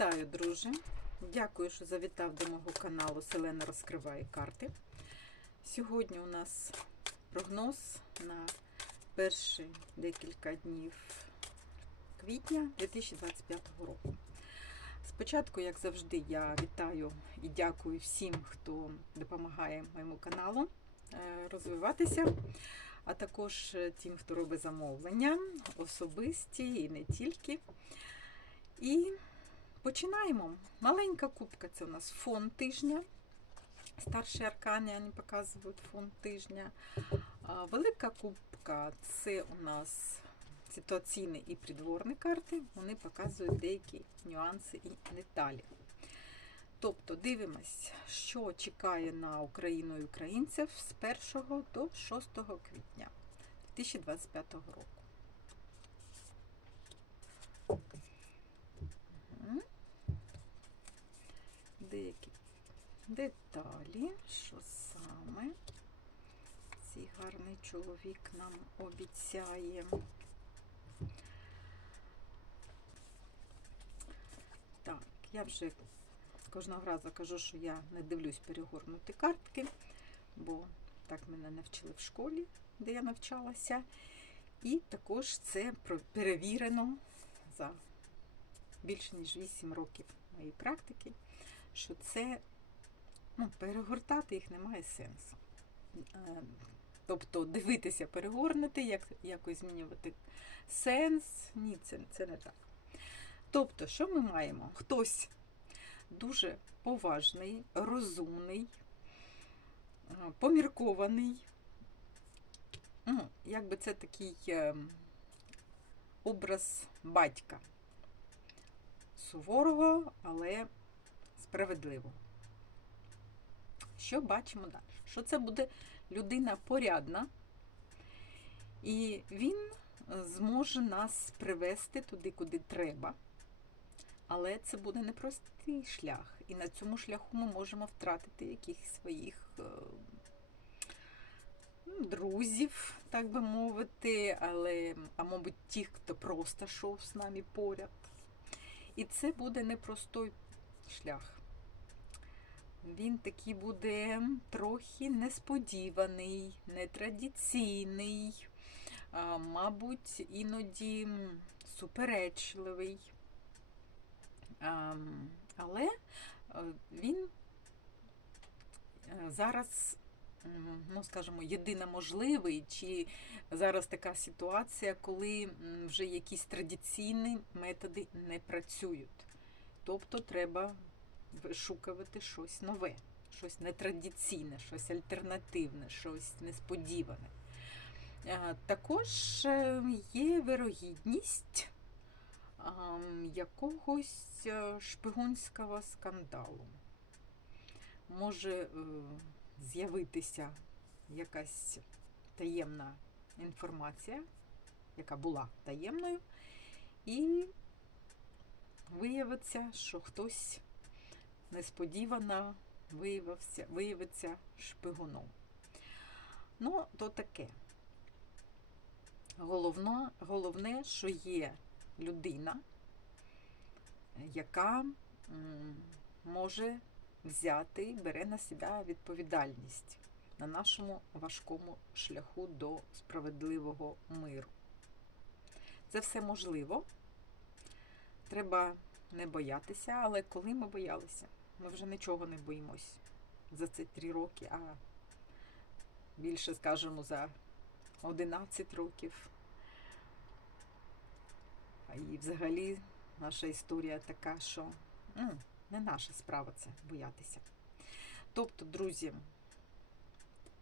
Вітаю, друже! Дякую, що завітав до мого каналу Селена розкриває карти. Сьогодні у нас прогноз на перші декілька днів квітня 2025 року. Спочатку, як завжди, я вітаю і дякую всім, хто допомагає моєму каналу е, розвиватися, а також тим, хто робить замовлення, особисті і не тільки. І починаємо. Маленька кубка це у нас фон тижня. Старші аркани вони показують фон тижня. Велика кубка це у нас ситуаційні і придворні карти. Вони показують деякі нюанси і деталі. Тобто дивимось, що чекає на Україну і українців з 1 до 6 квітня 2025 року. Деякі деталі, що саме цей гарний чоловік нам обіцяє. Так, я вже кожного разу кажу, що я не дивлюсь перегорнути картки, бо так мене навчили в школі, де я навчалася. І також це перевірено за більше ніж 8 років моєї практики, що це ну, перегортати їх немає сенсу. Е, Тобто дивитися, перегорнути, як, якось змінювати сенс. Ні, це, це не так. Тобто, що ми маємо? Хтось дуже поважний, розумний, е, поміркований. Ну, якби це такий е, образ батька суворого, але справедливого. Що бачимо далі? Що це буде людина порядна, і він зможе нас привести туди, куди треба. Але це буде непростий шлях. І на цьому шляху ми можемо втратити якихось своїх е, ну, друзів, так би мовити, але, а мабуть, тих, хто просто йшов з нами поряд. І це буде непростой шлях. Він такий буде трохи несподіваний, нетрадиційний, мабуть, іноді суперечливий. Але е, він е, зараз, ну скажімо, єдино можливий, чи зараз така ситуація, коли вже якісь традиційні методи не працюють. Тобто треба вишукувати щось нове, щось нетрадиційне, щось альтернативне, щось несподіване. Е, Також е, є вирогідність якогось е, шпигунського скандалу. Може з'явитися якась таємна інформація, яка була таємною, і виявиться, що хтось несподівано виявився, виявиться шпигуном. Ну, то таке. Головно, головне, що є людина, яка може взяти, бере на себе відповідальність на нашому важкому шляху до справедливого миру. Це все можливо. Треба не боятися, але коли ми боялися, ми вже нічого не боїмось за ці три роки, а більше, скажімо, за 11 років. І взагалі наша історія така, що ну, не наша справа це боятися. Тобто, друзі,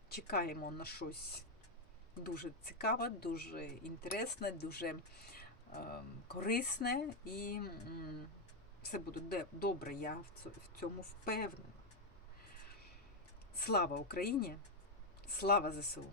чекаємо на щось дуже цікаве, дуже інтересне, дуже е, корисне і все буде добре, я в цьому впевнена. Слава Україні! Слава ЗСУ!